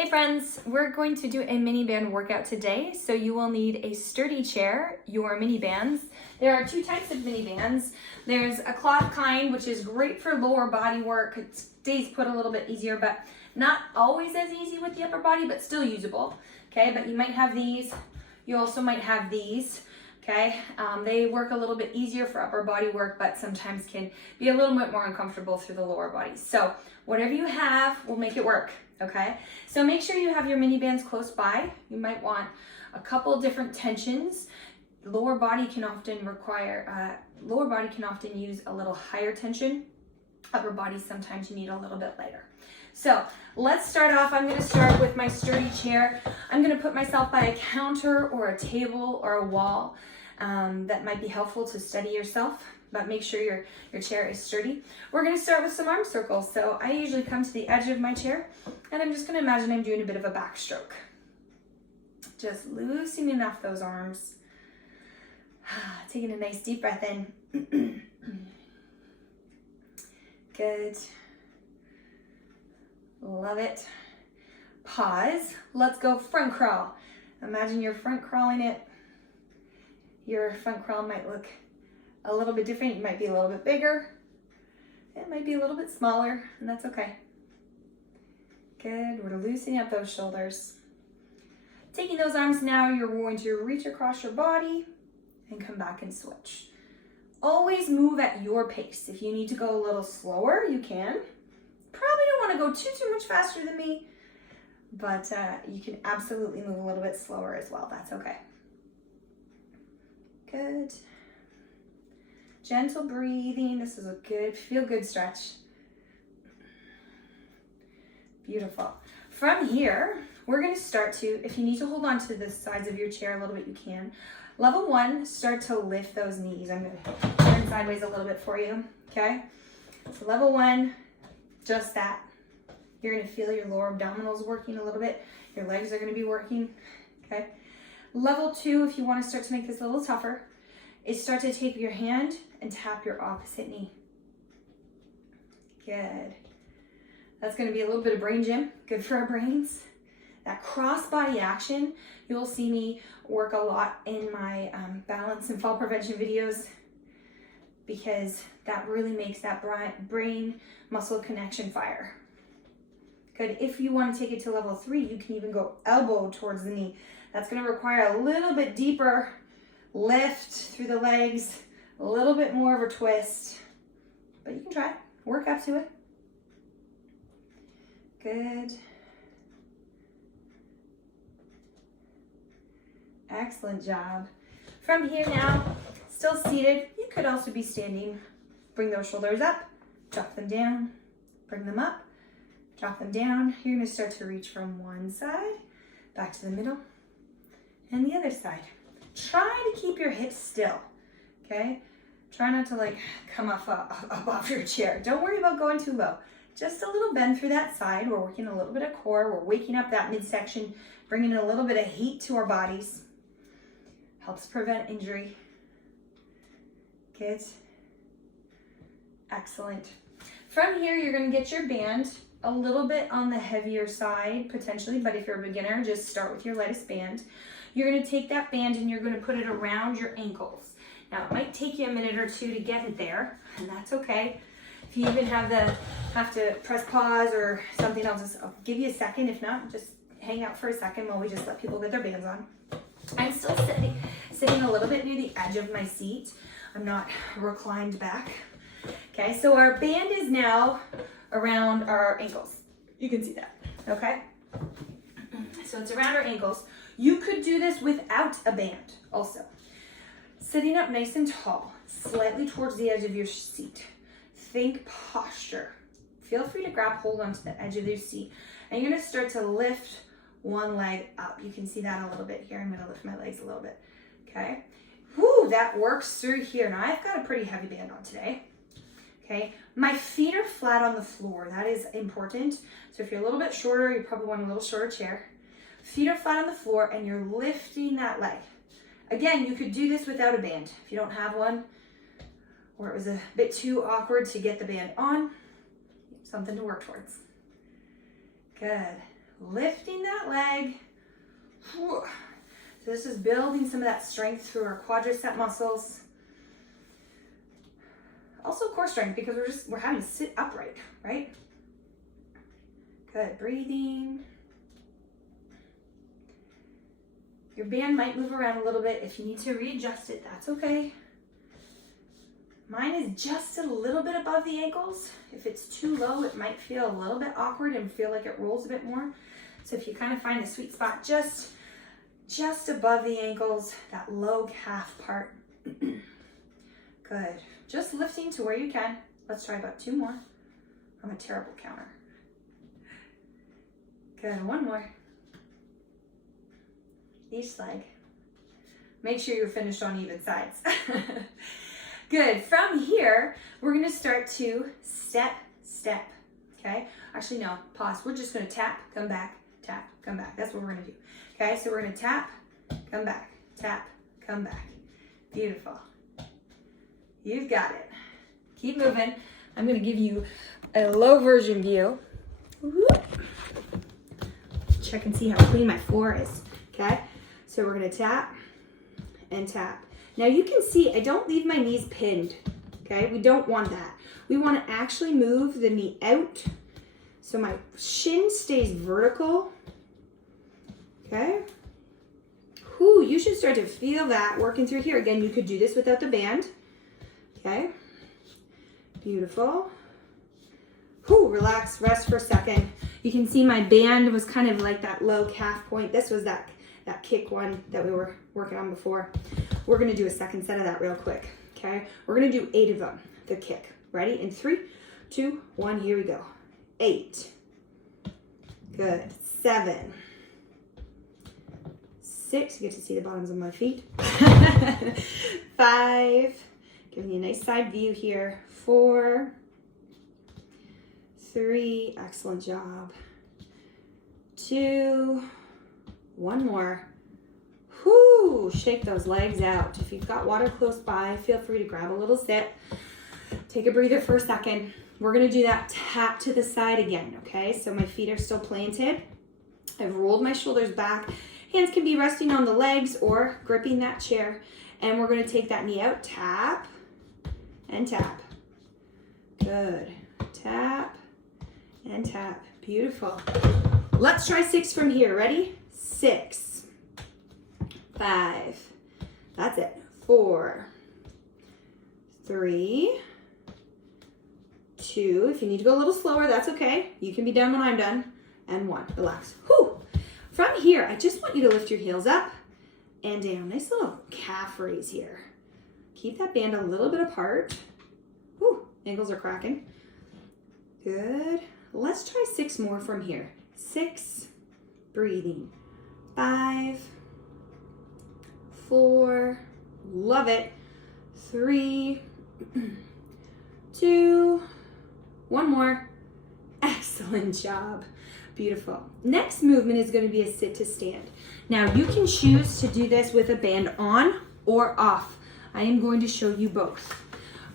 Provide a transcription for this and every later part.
Hey friends, we're going to do a mini band workout today. So you will need a sturdy chair, your mini bands. There are two types of mini bands. There's a cloth kind, which is great for lower body work. It stays put a little bit easier, but not always as easy with the upper body, but still usable. Okay, but you might have these. You also might have these. Okay, they work a little bit easier for upper body work, but sometimes can be a little bit more uncomfortable through the lower body. So whatever you have will make it work. Okay, so make sure you have your mini bands close by. You might want a couple different tensions. Lower body can often use a little higher tension. Upper body, sometimes you need a little bit lighter. So let's start off. I'm going to start with my sturdy chair. I'm going to put myself by a counter or a table or a wall. That might be helpful to steady yourself, but make sure your chair is sturdy. We're going to start with some arm circles. So I usually come to the edge of my chair and I'm just going to imagine I'm doing a bit of a backstroke. Just loosening off those arms. Taking a nice deep breath in. Good. Love it. Pause. Let's go front crawl. Imagine you're front crawling it. Your front crawl might look a little bit different. It might be a little bit bigger. It might be a little bit smaller, and that's okay. Good. We're loosening up those shoulders. Taking those arms now, you're going to reach across your body and come back and switch. Always move at your pace. If you need to go a little slower, you can. Probably don't want to go too much faster than me, but you can absolutely move a little bit slower as well. That's okay. Good. Gentle breathing. This is a good, feel good stretch. Beautiful. From here, we're going to start to, if you need to hold on to the sides of your chair a little bit, you can. Level one, start to lift those knees. I'm going to turn sideways a little bit for you, okay? So level one, just that. You're going to feel your lower abdominals working a little bit. Your legs are going to be working, okay? Level two, if you want to start to make this a little tougher, is start to take your hand and tap your opposite knee. Good. That's going to be a little bit of brain gym, good for our brains. That cross body action, you'll see me work a lot in my balance and fall prevention videos because that really makes that brain muscle connection fire. Good. If you want to take it to level three, you can even go elbow towards the knee. That's going to require a little bit deeper lift through the legs, a little bit more of a twist, but you can try it. Work up to it. Good. Excellent job. From here now, still seated, you could also be standing. Bring those shoulders up, drop them down, bring them up, drop them down. You're going to start to reach from one side back to the middle and the other side. Try to keep your hips still, okay? Try not to come up off your chair. Don't worry about going too low. Just a little bend through that side. We're working a little bit of core. We're waking up that midsection, bringing a little bit of heat to our bodies. Helps prevent injury. Good. Excellent. From here, you're going to get your band a little bit on the heavier side, potentially, but if you're a beginner, just start with your lightest band. You're going to take that band and you're going to put it around your ankles. Now, it might take you a minute or two to get it there, and that's okay. If you even have to press pause or something, I'll give you a second. If not, just hang out for a second while we just let people get their bands on. I'm still sitting a little bit near the edge of my seat. I'm not reclined back. Okay, so our band is now around our ankles. You can see that, okay? So it's around our ankles. You could do this without a band also. Sitting up nice and tall, slightly towards the edge of your seat. Think posture. Feel free to grab hold onto the edge of your seat. And you're gonna start to lift one leg up. You can see that a little bit here. I'm gonna lift my legs a little bit, okay? Whoo, that works through here. Now I've got a pretty heavy band on today, okay? My feet are flat on the floor. That is important. So if you're a little bit shorter, you probably want a little shorter chair. Feet are flat on the floor and you're lifting that leg. Again, you could do this without a band. If you don't have one, or it was a bit too awkward to get the band on, something to work towards. Good. lifting that leg. So this is building some of that strength through our quadricep muscles. Also core strength, because we're having to sit upright, right? Good, breathing. Your band might move around a little bit. If you need to readjust it, that's okay. Mine is just a little bit above the ankles. If it's too low, it might feel a little bit awkward and feel like it rolls a bit more. So if you kind of find the sweet spot just above the ankles, that low calf part. Good. Just lifting to where you can. Let's try about 2 more. I'm a terrible counter. Good, 1 more. Each leg. Make sure you're finished on even sides. Good. From here, we're going to start to step. Okay? Actually, no. Pause. We're just going to tap, come back, tap, come back. That's what we're going to do. Okay? So we're going to tap, come back, tap, come back. Beautiful. You've got it. Keep moving. I'm going to give you a low version view. Whoop. Check and see how clean my floor is. Okay? So we're going to tap and tap. Now you can see I don't leave my knees pinned. Okay? We don't want that. We want to actually move the knee out so my shin stays vertical. Okay? Whew, you should start to feel that working through here. Again, you could do this without the band. Okay? Beautiful. Whew, relax, rest for a second. You can see my band was kind of like that low calf point. This was that kick one that we were working on before. We're going to do a second set of that real quick. Okay? We're going to do 8 of them, the kick. Ready? In 3, 2, 1, here we go. 8. Good. 7. 6. You get to see the bottoms of my feet. 5. Giving you a nice side view here. 4. 3. Excellent job. 2. 1 more. Whoo! Shake those legs out. If you've got water close by, feel free to grab a little sip. Take a breather for a second. We're going to do that tap to the side again, okay? So my feet are still planted. I've rolled my shoulders back. Hands can be resting on the legs or gripping that chair. And we're going to take that knee out. Tap and tap. Good. Tap and tap. Beautiful. Let's try 6 from here. Ready? 6. 5. That's it. 4. 3. 2. If you need to go a little slower, that's okay. You can be done when I'm done. And 1. Relax. Whew. From here, I just want you to lift your heels up and down. Nice little calf raise here. Keep that band a little bit apart. Whew. Ankles are cracking. Good. Let's try 6 more from here. 6. Breathing. 5. 4. Love it. 3. 2. 1 more. Excellent job. Beautiful. Next movement is going to be a sit to stand. Now you can choose to do this with a band on or off. I am going to show you both.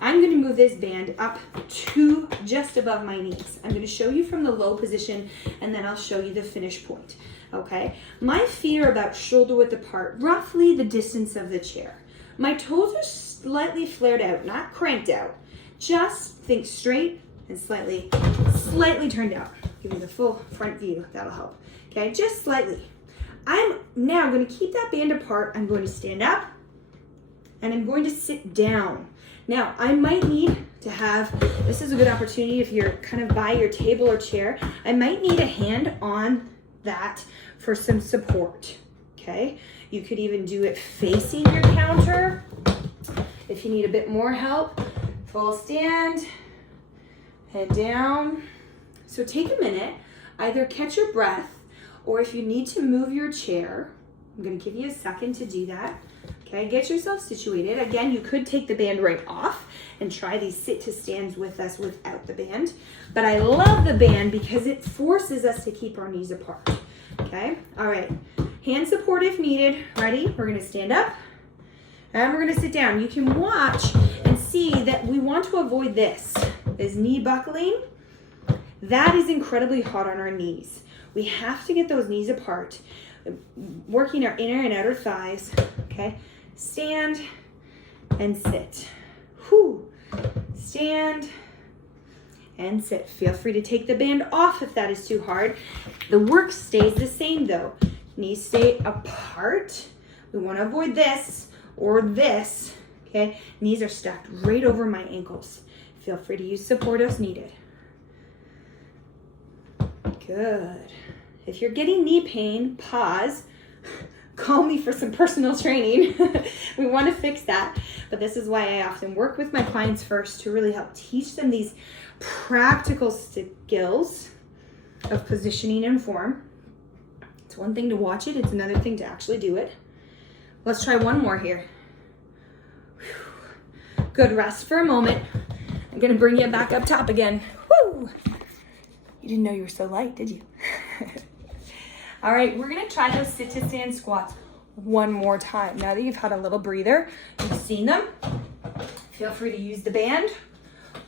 I'm going to move this band up to just above my knees. I'm going to show you from the low position and then I'll show you the finish point. Okay? My feet are about shoulder width apart, roughly the distance of the chair. My toes are slightly flared out, not cranked out. Just think straight and slightly turned out. Give me the full front view. That'll help. Okay, just slightly. I'm now going to keep that band apart. I'm going to stand up and I'm going to sit down. Now, I might need to have, this is a good opportunity if you're kind of by your table or chair, I might need a hand on that for some support. Okay, you could even do it facing your counter if you need a bit more help. Full stand, head down. So take a minute, either catch your breath, or if you need to move your chair, I'm going to give you a second to do that. Okay, get yourself situated. Again, you could take the band right off and try these sit to stands with us without the band. But I love the band because it forces us to keep our knees apart. Okay, all right. Hand support if needed. Ready? We're going to stand up and we're going to sit down. You can watch and see that we want to avoid this knee buckling. That is incredibly hard on our knees. We have to get those knees apart, working our inner and outer thighs, okay? Stand and sit. Whew. Stand and sit. Feel free to take the band off if that is too hard. The work stays the same though. Knees stay apart. We want to avoid this or this, okay? Knees are stacked right over my ankles. Feel free to use support as needed. Good. If you're getting knee pain, pause. Call me for some personal training. We want to fix that. But this is why I often work with my clients first to really help teach them these practical skills of positioning and form. It's one thing to watch it. It's another thing to actually do it. Let's try one more here. Good. Rest for a moment. I'm going to bring you back up top again. Woo! You didn't know you were so light, did you? All right, we're gonna try those sit to stand squats one more time. Now that you've had a little breather, you've seen them, feel free to use the band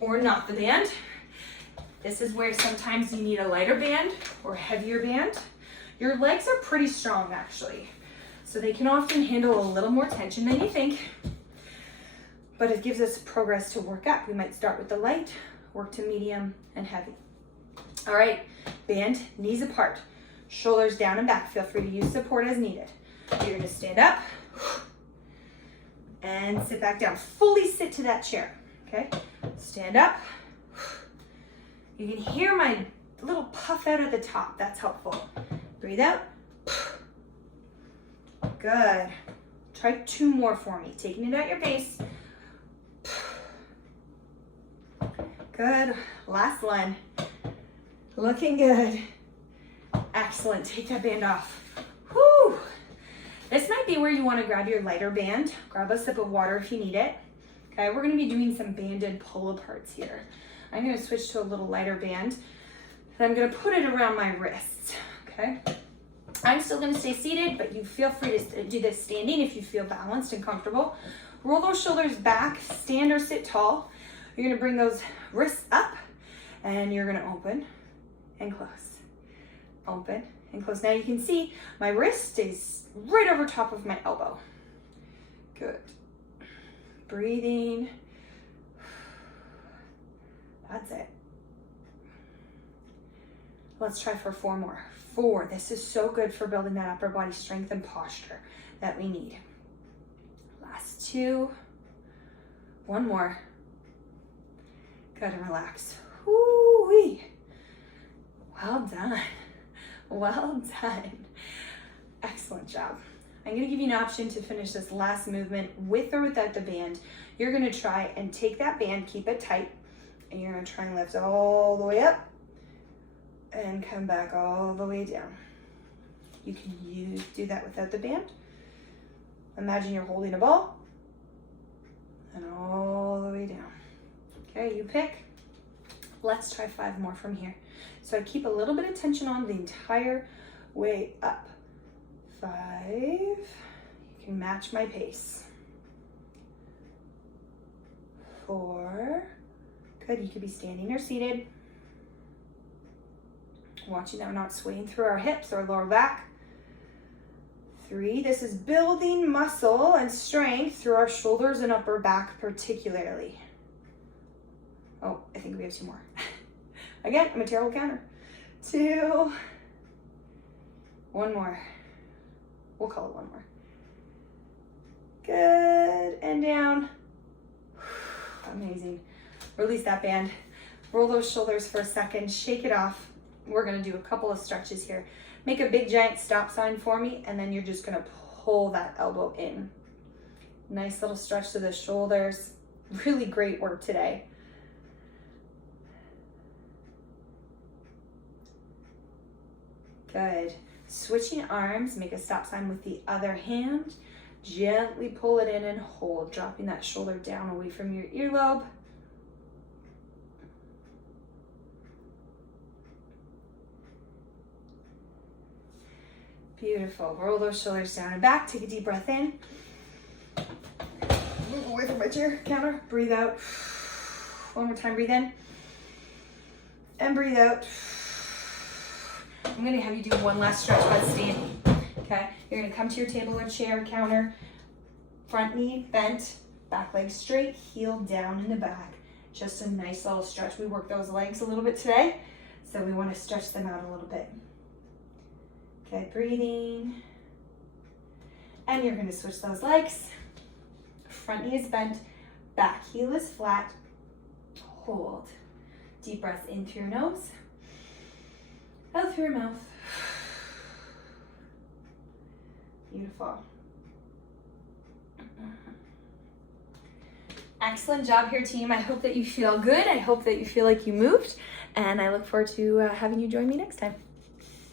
or not the band. This is where sometimes you need a lighter band or heavier band. Your legs are pretty strong actually, so they can often handle a little more tension than you think, but it gives us progress to work up. We might start with the light, work to medium and heavy. All right, band, knees apart, shoulders down and back. Feel free to use support as needed. You're gonna stand up and sit back down. Fully sit to that chair, okay? Stand up. You can hear my little puff out at the top. That's helpful. Breathe out. Good. Try 2 more for me. Taking it at your base. Good. Last one. Looking good. Excellent. Take that band off. Whew. This might be where you want to grab your lighter band. Grab a sip of water if you need it. Okay, we're going to be doing some banded pull-aparts here. I'm going to switch to a little lighter band, and I'm going to put it around my wrists. Okay. I'm still going to stay seated, but you feel free to do this standing if you feel balanced and comfortable. Roll those shoulders back. Stand or sit tall. You're going to bring those wrists up, and you're going to open and close. Open and close. Now you can see my wrist is right over top of my elbow. Good. Breathing. That's it. Let's try for 4 more. 4. This is so good for building that upper body strength and posture that we need. Last 2. 1 more. Good, and relax. Woo-wee. Well done. Well done. Excellent job. I'm going to give you an option to finish this last movement with or without the band. You're going to try and take that band, keep it tight, and you're going to try and lift all the way up and come back all the way down. You can do that without the band. Imagine you're holding a ball and all the way down. Okay, you pick. Let's try 5 more from here. So I keep a little bit of tension on the entire way up. 5. You can match my pace. 4. Good. You could be standing or seated. Watching that we're not swaying through our hips or lower back. 3. This is building muscle and strength through our shoulders and upper back particularly. Oh, I think we have 2 more. Again, a material counter. 2. 1 more. We'll call it 1 more. Good, and down. Amazing. Release that band. Roll those shoulders for a second. Shake it off. We're gonna do a couple of stretches here. Make a big giant stop sign for me, and then you're just gonna pull that elbow in. Nice little stretch to the shoulders. Really great work today. Good. Switching arms, make a stop sign with the other hand. Gently pull it in and hold, dropping that shoulder down away from your earlobe. Beautiful. Roll those shoulders down and back. Take a deep breath in. Move away from my chair, counter. Breathe out. 1 more time, breathe in. And breathe out. I'm gonna have you do one last stretch but standing. Okay, you're gonna come to your table or chair, counter, front knee bent, back leg straight, heel down in the back. Just a nice little stretch. We worked those legs a little bit today, so we want to stretch them out a little bit. Okay, breathing. And you're going to switch those legs. Front knee is bent, back heel is flat. Hold. Deep breath in through your nose, out through your mouth. Beautiful. Excellent job here, team. I hope that you feel good. I hope that you feel like you moved, and I look forward to having you join me next time.